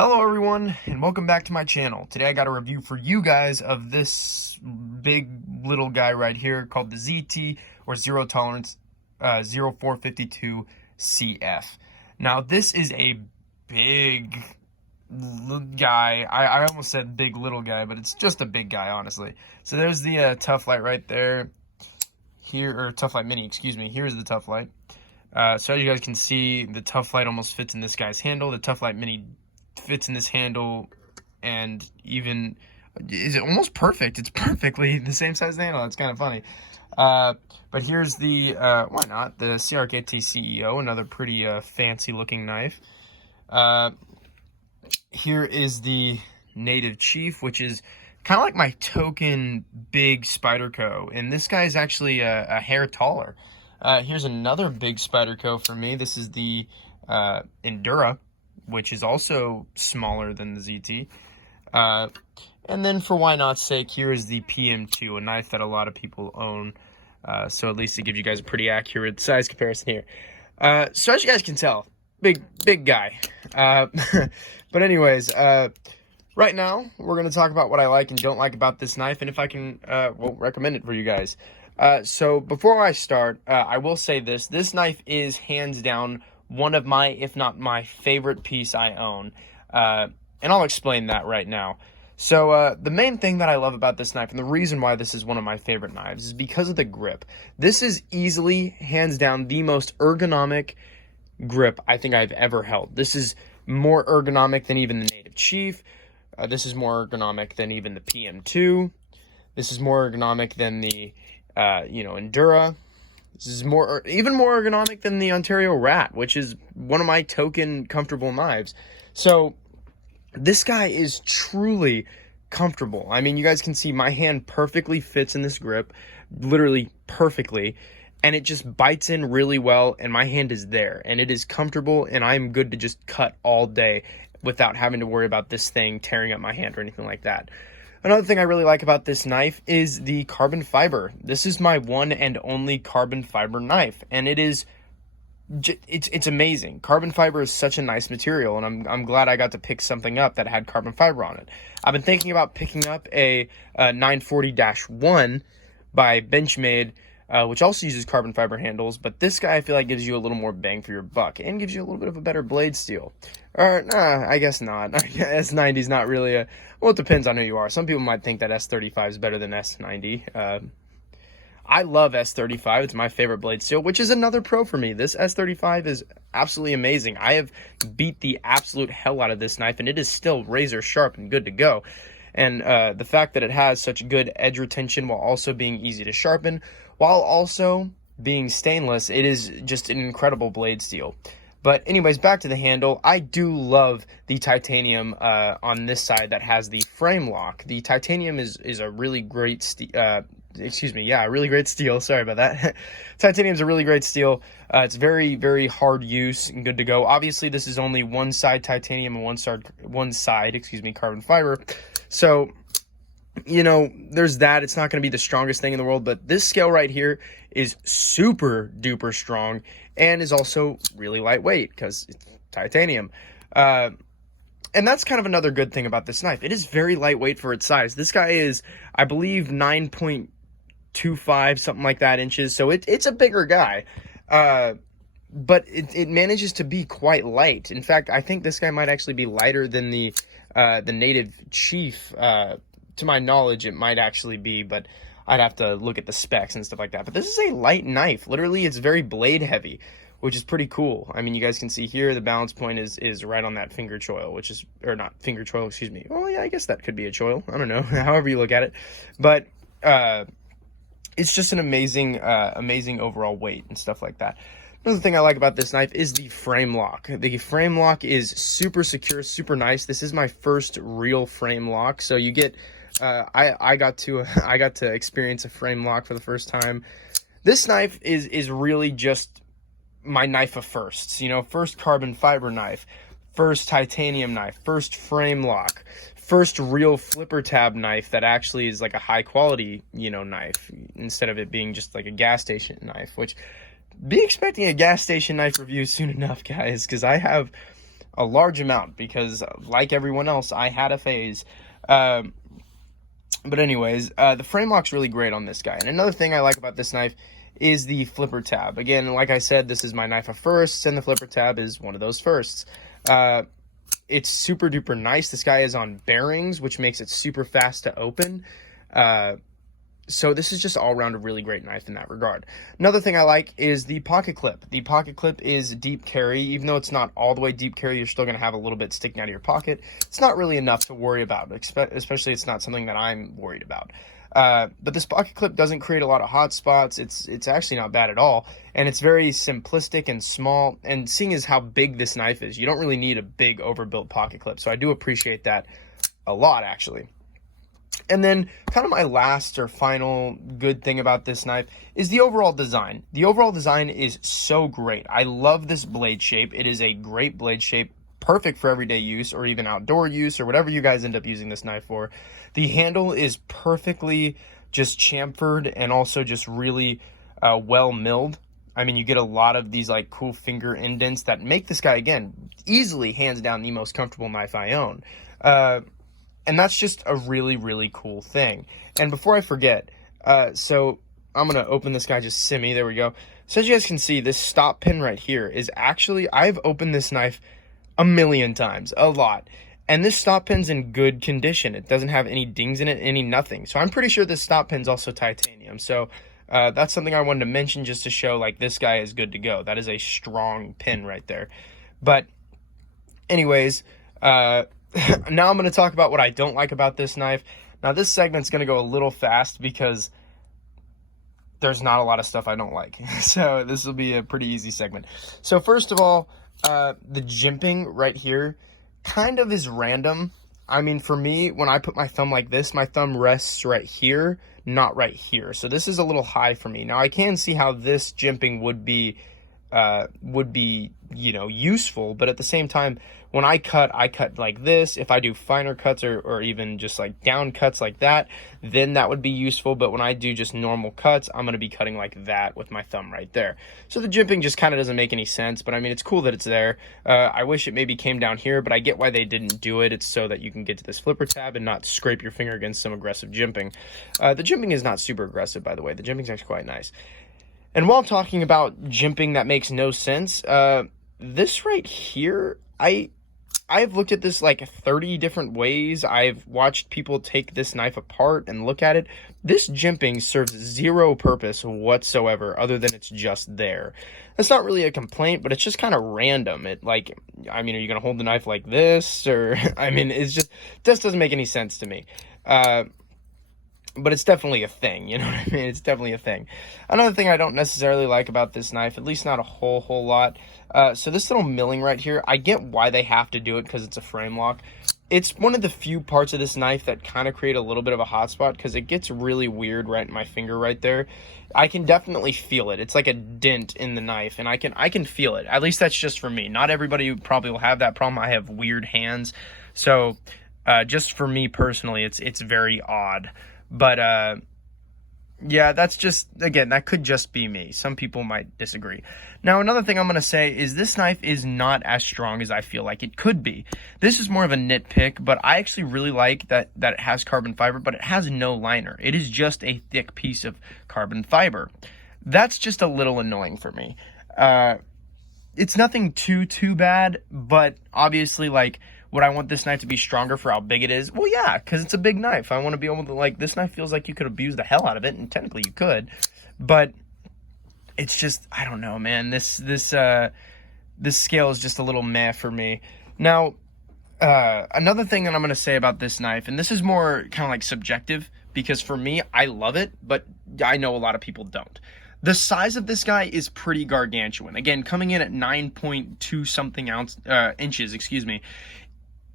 Hello everyone, and welcome back to my channel. Today I got a review for you guys of this big little guy right here called the ZT, or Zero Tolerance 0452 CF. Now this is a big guy. I almost said big little guy, but it's just a big guy, honestly. So there's the Tough Light right there. Here, or Tough Light Mini, excuse me. Here's the Tough Light. So as you guys can see, the Tough Light almost fits in this guy's handle. The Tough Light Mini fits in this handle, and even is it almost perfect. It's perfectly the same size handle. It's kind of funny. But here's the why not, the CRKT CEO, another pretty fancy looking knife. Here is the Native Chief, which is kind of like my token big Spyderco, and this guy is actually a hair taller. Here's another big Spyderco for me. This is the Endura, which is also smaller than the ZT. And then for why not's sake, here is the PM2, a knife that a lot of people own. So at least it gives you guys a pretty accurate size comparison here. So as you guys can tell, big guy. But anyways, right now we're going to talk about what I like and don't like about this knife, and if I can, recommend it for you guys. So before I start, I will say this knife is hands down one of my, if not my favorite piece I own, and I'll explain that right now. So the main thing that I love about this knife, and the reason why this is one of my favorite knives, is because of the grip. This is easily, hands down, the most ergonomic grip I think I've ever held. This is more ergonomic than even the Native Chief. This is more ergonomic than even the PM2. This is more ergonomic than the Endura. This is even more ergonomic than the Ontario Rat, which is one of my token comfortable knives. So this guy is truly comfortable. I mean, you guys can see my hand perfectly fits in this grip, literally perfectly, and it just bites in really well, and my hand is there, and it is comfortable, and I'm good to just cut all day without having to worry about this thing tearing up my hand or anything like that. Another thing I really like about this knife is the carbon fiber. This is my one and only carbon fiber knife, and it's amazing. Carbon fiber is such a nice material, and I'm glad I got to pick something up that had carbon fiber on it. I've been thinking about picking up a 940-1 by Benchmade, which also uses carbon fiber handles, but this guy I feel like gives you a little more bang for your buck and gives you a little bit of a better blade steel. Or, nah, I guess not. S90 is not really a... Well, it depends on who you are. Some people might think that S35 is better than S90. I love S35. It's my favorite blade steel, which is another pro for me. This S35 is absolutely amazing. I have beat the absolute hell out of this knife, and it is still razor sharp and good to go. And the fact that it has such good edge retention while also being easy to sharpen, while also being stainless, it is just an incredible blade steel. But anyways, back to the handle. I do love the titanium on this side that has the frame lock. The titanium is a really great a really great steel. Sorry about that. Titanium is a really great steel. It's very, very hard use and good to go. Obviously, this is only one side titanium and one side carbon fiber. So, there's that. It's not going to be the strongest thing in the world, but this scale right here is super duper strong and is also really lightweight because it's titanium. And that's kind of another good thing about this knife. It is very lightweight for its size. This guy is, I believe, 9.25, something like that, inches. So it's a bigger guy. But it manages to be quite light. In fact, I think this guy might actually be lighter than the Native Chief. To my knowledge, it might actually be, but I'd have to look at the specs and stuff like that. But this is a light knife. Literally, it's very blade heavy, which is pretty cool. I mean, you guys can see here the balance point is right on that finger choil, which is, or not finger choil, excuse me. Well, yeah, I guess that could be a choil. I don't know, however you look at it. But it's just an amazing overall weight and stuff like that. Another thing I like about this knife is the frame lock. The frame lock is super secure, super nice. This is my first real frame lock, so you get... I got to experience a frame lock for the first time. This knife is really just my knife of firsts. First carbon fiber knife, first titanium knife, first frame lock, first real flipper tab knife that actually is like a high quality knife instead of it being just like a gas station knife. Which, be expecting a gas station knife review soon enough, guys, because I have a large amount because, like everyone else, I had a phase. But anyways, the frame lock's really great on this guy. And another thing I like about this knife is the flipper tab. Again, like I said, this is my knife of firsts, and the flipper tab is one of those firsts. It's super duper nice. This guy is on bearings, which makes it super fast to open. So this is just all around a really great knife in that regard. Another thing I like is the pocket clip. The pocket clip is deep carry. Even though it's not all the way deep carry, you're still going to have a little bit sticking out of your pocket. It's not really enough to worry about, especially it's not something that I'm worried about. But this pocket clip doesn't create a lot of hot spots. It's actually not bad at all. And it's very simplistic and small. And seeing as how big this knife is, you don't really need a big overbuilt pocket clip. So I do appreciate that a lot, actually. And then kind of my last or final good thing about this knife is the overall design. The overall design is so great. I love this blade shape. It is a great blade shape, perfect for everyday use or even outdoor use or whatever you guys end up using this knife for. The handle is perfectly just chamfered and also just really well milled. I mean, you get a lot of these like cool finger indents that make this guy, again, easily hands down the most comfortable knife I own. And that's just a really, really cool thing. And before I forget, so I'm going to open this guy just semi. There we go. So as you guys can see, this stop pin right here is actually, I've opened this knife a million times, a lot. And this stop pin's in good condition. It doesn't have any dings in it, any nothing. So I'm pretty sure this stop pin's also titanium. So that's something I wanted to mention just to show like this guy is good to go. That is a strong pin right there. But anyways, now I'm going to talk about what I don't like about this knife. Now this segment's going to go a little fast because there's not a lot of stuff I don't like. So this will be a pretty easy segment. So first of all, the jimping right here kind of is random. I mean, for me, when I put my thumb like this, my thumb rests right here, not right here. So this is a little high for me. Now I can see how this jimping would be, you know, useful, but at the same time, when I cut like this. If I do finer cuts or even just like down cuts like that, then that would be useful. But when I do just normal cuts, I'm going to be cutting like that with my thumb right there. So the jimping just kind of doesn't make any sense, but I mean, it's cool that it's there. I wish it maybe came down here, but I get why they didn't do it. It's so that you can get to this flipper tab and not scrape your finger against some aggressive jimping. The jimping is not super aggressive, by the way. The jimping is actually quite nice. And while talking about jimping that makes no sense, this right here, I've looked at this like 30 different ways. I've watched people take this knife apart and look at it. This jimping serves zero purpose whatsoever other than it's just there. That's not really a complaint, but it's just kind of random. It like, I mean, are you going to hold the knife like this? Or, I mean, this doesn't make any sense to me. But it's definitely a thing, you know what I mean? It's definitely a thing. Another thing I don't necessarily like about this knife, at least not a whole lot. So this little milling right here, I get why they have to do it because it's a frame lock. It's one of the few parts of this knife that kind of create a little bit of a hot spot because it gets really weird right in my finger right there. I can definitely feel it. It's like a dent in the knife, and I can feel it. At least that's just for me. Not everybody probably will have that problem. I have weird hands. So just for me personally, it's very odd. But, yeah, that's just, again, that could just be me. Some people might disagree. Now, another thing I'm going to say is this knife is not as strong as I feel like it could be. This is more of a nitpick, but I actually really like that it has carbon fiber, but it has no liner. It is just a thick piece of carbon fiber. That's just a little annoying for me. It's nothing too bad, but obviously, like, would I want this knife to be stronger for how big it is? Well, yeah, because it's a big knife. I want to be able to, like, this knife feels like you could abuse the hell out of it, and technically you could. But it's just, I don't know, man. This scale is just a little meh for me. Now, another thing that I'm going to say about this knife, and this is more kind of like subjective, because for me, I love it, but I know a lot of people don't. The size of this guy is pretty gargantuan. Again, coming in at 9.2 something inches,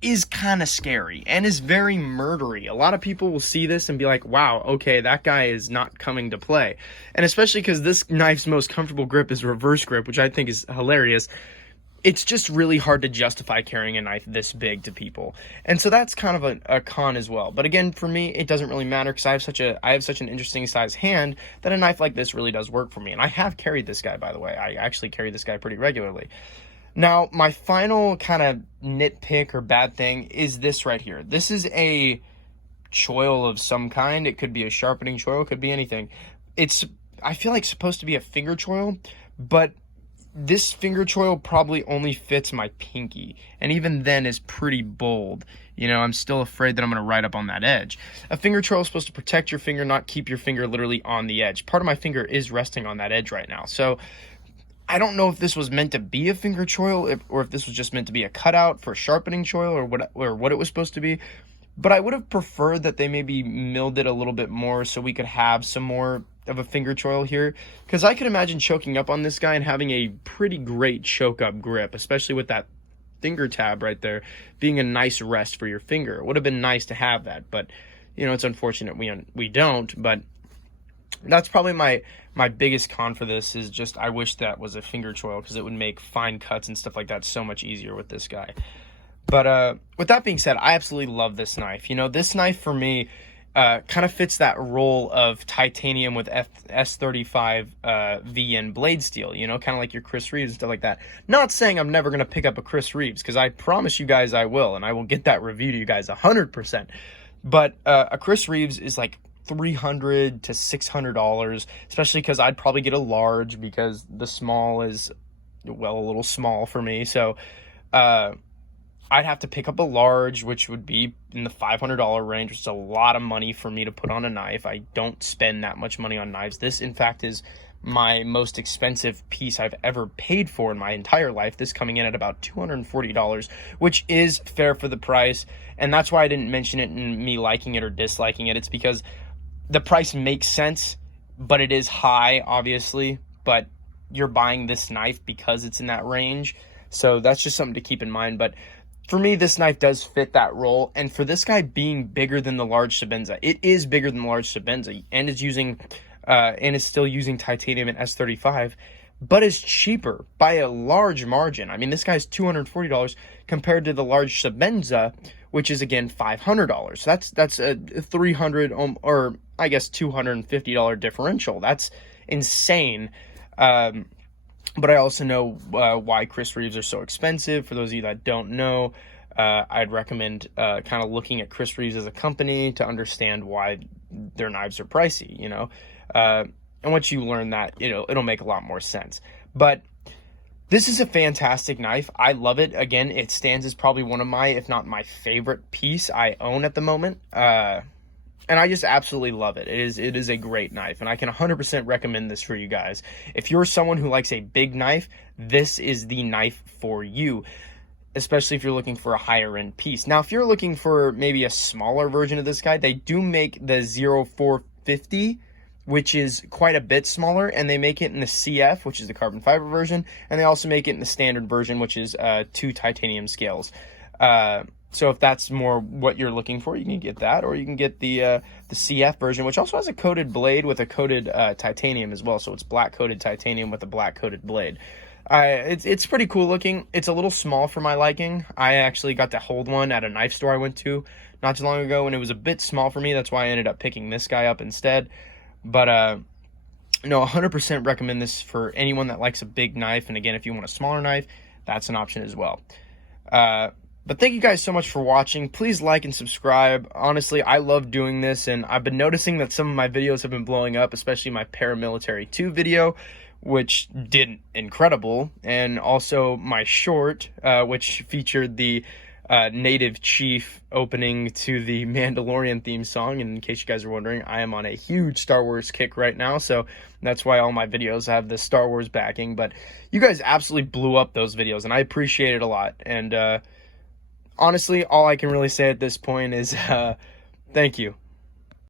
is kind of scary and is very murdery. A lot of people will see this and be like, wow, okay, that guy is not coming to play. And especially because this knife's most comfortable grip is reverse grip, which I think is hilarious. It's just really hard to justify carrying a knife this big to people. And so that's kind of a con as well. But again, for me, it doesn't really matter because I have such an interesting size hand that a knife like this really does work for me. And I have carried this guy, by the way. I actually carry this guy pretty regularly. Now, my final kind of nitpick or bad thing is this right here. This is a choil of some kind. It could be a sharpening choil, it could be anything. It's, I feel like, supposed to be a finger choil, but this finger choil probably only fits my pinky, and even then is pretty bold. You know, I'm still afraid that I'm going to ride up on that edge. A finger choil is supposed to protect your finger, not keep your finger literally on the edge. Part of my finger is resting on that edge right now, so I don't know if this was meant to be a finger choil, or if this was just meant to be a cutout for a sharpening choil, or what it was supposed to be. But I would have preferred that they maybe milled it a little bit more so we could have some more of a finger choil here, because I could imagine choking up on this guy and having a pretty great choke up grip, especially with that finger tab right there being a nice rest for your finger. It would have been nice to have that, but you know, it's unfortunate we don't. But that's probably my biggest con for this, is just I wish that was a finger choil, because it would make fine cuts and stuff like that so much easier with this guy. But with that being said, I absolutely love this knife. You know, this knife for me kind of fits that role of titanium with S35 VN blade steel, you know, kind of like your Chris Reeves and stuff like that. Not saying I'm never going to pick up a Chris Reeves, because I promise you guys I will, and I will get that review to you guys 100%. But a Chris Reeves is like $300 to $600, especially because I'd probably get a large, because the small is, well, a little small for me. So I'd have to pick up a large, which would be in the $500 range, which is a lot of money for me to put on a knife. I don't spend that much money on knives. This, in fact, is my most expensive piece I've ever paid for in my entire life. This coming in at about $240, which is fair for the price. And that's why I didn't mention it in me liking it or disliking it. It's because the price makes sense, but it is high, obviously. But you're buying this knife because it's in that range. So that's just something to keep in mind. But for me, this knife does fit that role. And for this guy being bigger than the large Sebenza, it is bigger than the large Sebenza, and is using and is still using titanium and S35, but is cheaper by a large margin. I mean, this guy's $240 compared to the large Sebenza, which is again $500. So that's a $300 or I guess $250 differential. That's insane. But I also know why Chris Reeves are so expensive. For those of you that don't know, I'd recommend kind of looking at Chris Reeves as a company to understand why their knives are pricey, you know. And once you learn that, it'll make a lot more sense. But this is a fantastic knife. I love it. Again, it stands as probably one of my, if not my favorite piece I own at the moment. And I just absolutely love it. It is a great knife, and I can 100% recommend this for you guys. If you're someone who likes a big knife, this is the knife for you, especially if you're looking for a higher end piece. Now, if you're looking for maybe a smaller version of this guy, they do make the 0450, which is quite a bit smaller, and they make it in the CF, which is the carbon fiber version, and they also make it in the standard version, which is 2 titanium scales. So if that's more what you're looking for, you can get that, or you can get the CF version, which also has a coated blade with a coated titanium as well. So it's black coated titanium with a black coated blade. It's pretty cool looking. It's a little small for my liking. I actually got to hold one at a knife store I went to not too long ago, and it was a bit small for me. That's why I ended up picking this guy up instead. But no, 100% recommend this for anyone that likes a big knife. And again, if you want a smaller knife, that's an option as well. But thank you guys so much for watching. Please like and subscribe. Honestly, I love doing this, and I've been noticing that some of my videos have been blowing up, especially my Paramilitary 2 video, which did incredible, and also my short, which featured the Native Chief opening to the Mandalorian theme song. And in case you guys are wondering, I am on a huge Star Wars kick right now, so that's why all my videos have the Star Wars backing. But you guys absolutely blew up those videos, and I appreciate it a lot. And honestly, all I can really say at this point is thank you.